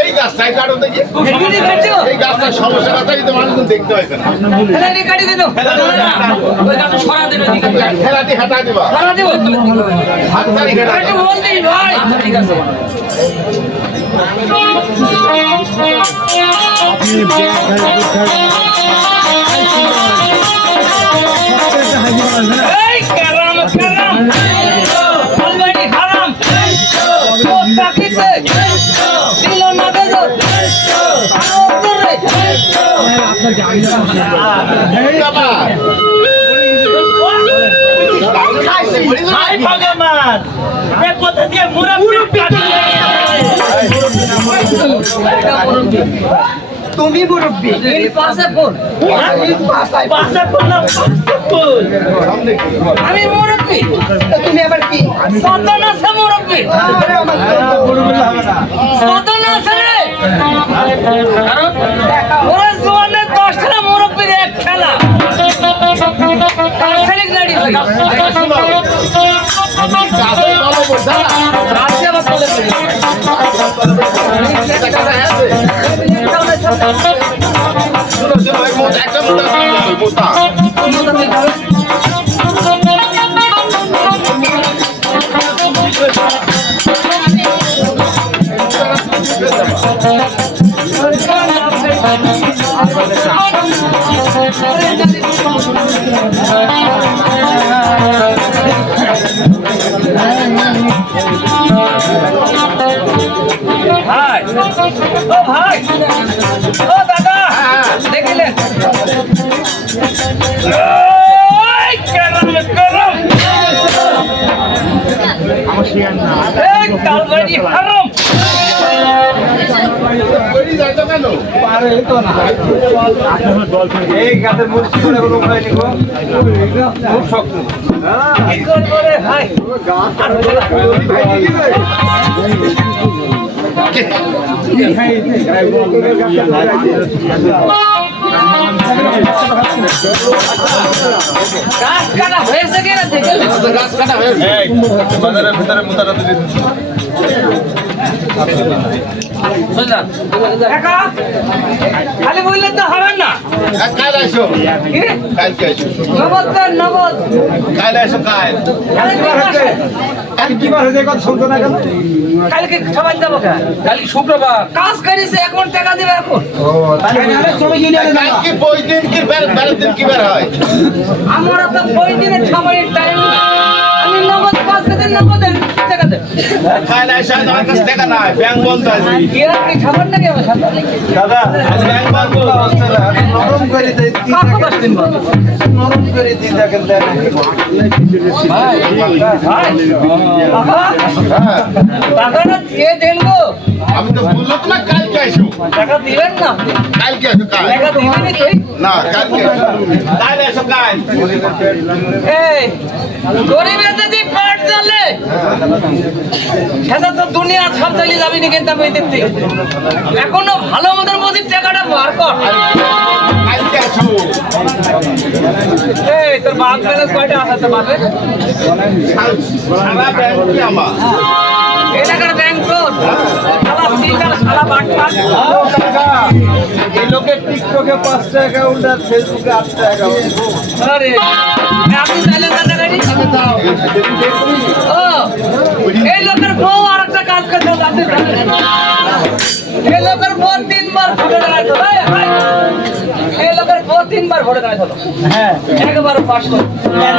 এই গাছটাই কাটো দেখি এই গাছটার সমস্যা কথাই তো মানুষ দেখতে হয় না খেলাটি হাঁটা দিবা ঠিক আছে তুমি মুরব্বী আমি মুরব্বী তুমি আবার কি সদন আছে মুরব্বী সদন আছে রে ওরা জোয়ানের 10টা মুরব্বীর এক খেলা কালসালিক গাড়ি হয় ভাই ও ভাই ও দাদা দেখিলেন এই গাছের মূর্তি করে কোনো উপায় নেই খুব শক্ত ভাই গাছ কাটা হয়েছে কিনা দেখে গাছ কাটা হয়েছে বাজারের ভিতরে মোতারাতে খালি বললে তো হবে না কাল আসো কালকে আসো নগদ নগদ কাল আসো কাল কি বার হয়েছে কথা শুনতো না কেন? কালকে সবাই যাবো কালকে শুক্রবার কাজ করিছে এখন টাকা দেবে এখন সবাই ইউনিয়নে যাবো। কালকে বই দিন কি বের দিন কি বের হয় আমার তো বই দিনের সময়ের টাইম আমি নগদ 5 দিন নগদ টাকা দেব কাল আসো আমার কাছে টাকা নাই ব্যাংক বন্ধ আছে কি আর কি খবর নাকি আমার সাথে দাদা ব্যাংক বন্ধ নরম করে দেই, কাকু 10 দিন বন্ধ নরম করে দিই দেখেন দেন ভাই ভাই হ্যাঁ টাকাটা দিয়ে দেন গো আমি তো বললাম না কালকে আসো টাকা দিবেন না আপনি? কালকে আসো কাল টাকা দিবেনই তুই না কালকে কাল আসো কাল এই গরিবের যদি পেট জ্বলে সেটা তো দুনিয়া সব চালিয়ে যাবি না কিন্তু আমি দেখছি এখনো ভালো মতন বুঝি টাকাটা বার কর কালকে আসো এই তোর বাপ ব্যালেন্স কয়টা আছে তোর বাপের সারা ব্যাংক কি আমার এই টাকার ব্যাংক তোর শালা সিটার শালা বাটপার এই লোকের টিকটকে 5টা অ্যাকাউন্ট আর ফেসবুকে 8টা অ্যাকাউন্ট। আরে আপনি চাইলে টাকা গাড়ি ও এই লোকের বউ আর একটা কাজ করতে আপনি জানেন এই লোকের বউ 3 বার ফুটে দাঁড়ায় এই লোকের বউ 3বার ভোটে দাঁড়াতে হলো হ্যাঁ একবারও পাস করো কেন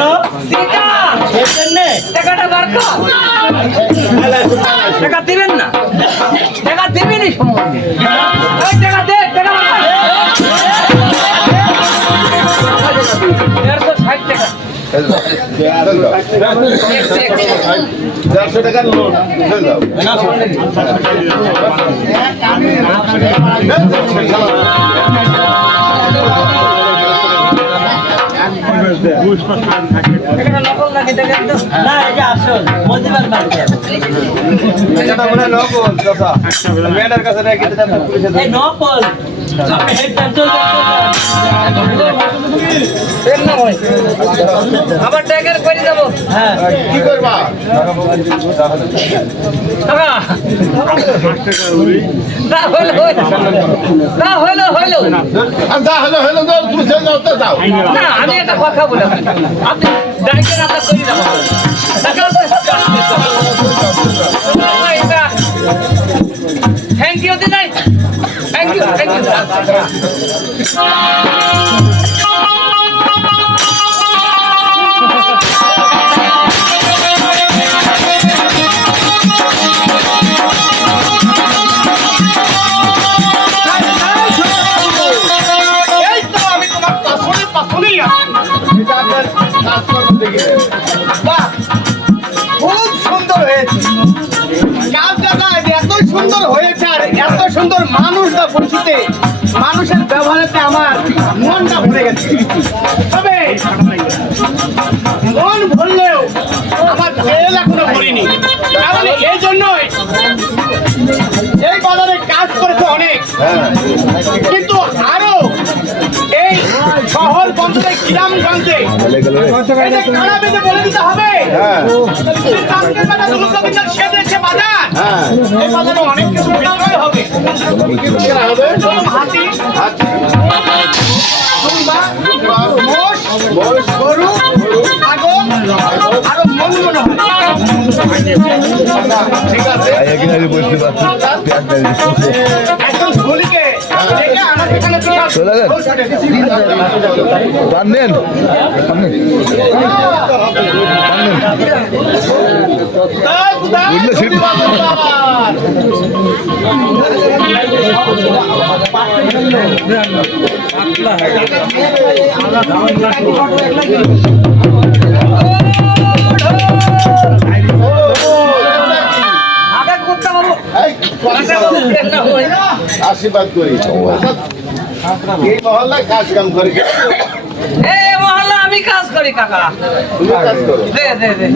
সেটা সেই জন্যে টাকাটা বার কর টাকা দিবেন না টাকা দিবেনই সম্বন্ধে ওই টাকা দে টাকা বার কর। 160 টাকা 400 টাকার লোন টাকাটা নকল নাকি দেখেন তো না এটা আসল মজিবার মার্কেট এটা মনে হয় নকল কথা মেয়েটার কাছে রেখে দিতে পুলিশে এই নকল এর নাম হয় আবার ট্যাগের করে দেবো হ্যাঁ কি করবা টাকা না হলো না হলো হলো যা হলো হলো তো তুই চলে যাও তো যাও না আমি একটা কথা বলে আপনি ডাইকের আদা করে দেবো থ্যাংক ইউ দিদাই থ্যাংক ইউ থ্যাংক ইউ এই তো আমি তোমার পাশনেই আছি। এটা আপনার কাজকর্ম দেখে বাহ, খুব সুন্দর হয়েছে কাজটা না এত সুন্দর হয়েছে আর এত সুন্দর মানুষ না পরিচিতে মানুষের ব্যবহারেতে আমার মনটা ভরে গেছে তবে মন ভরলেও আমার তেল এখনো ভরিনি কারণ এই জন্যই এই বাজারে কাজ করেছে অনেক হ্যাঁ কিন্তু আরো এই শহর বন্দরে গ্রামগঞ্জে এই যে কারা বেঁধে বলে দিতে হবে হ্যাঁ এই কামকে কাটা দুর্গাবিন্দর সে দেশে বাজার হ্যাঁ এই বাজারে অনেক কিছু বিক্রয় হবে কেনা হবে যেমন হাতি হাতি দুম্বা দুম্বা, মোষ মোষ, গরু ছাগল আরো মন হয় ঠিক আছে একজন ঝুলিকে দেখে আমার এখানে চলে গেল? পানবেন বুঝলে সিট আগে করতে পারবো এই, আশীর্বাদ করি এই মহল্লায় কাজ কাম করে এই মহল্লা আমি কাজ করি কাকা তুমি কাজ করো দে দে দে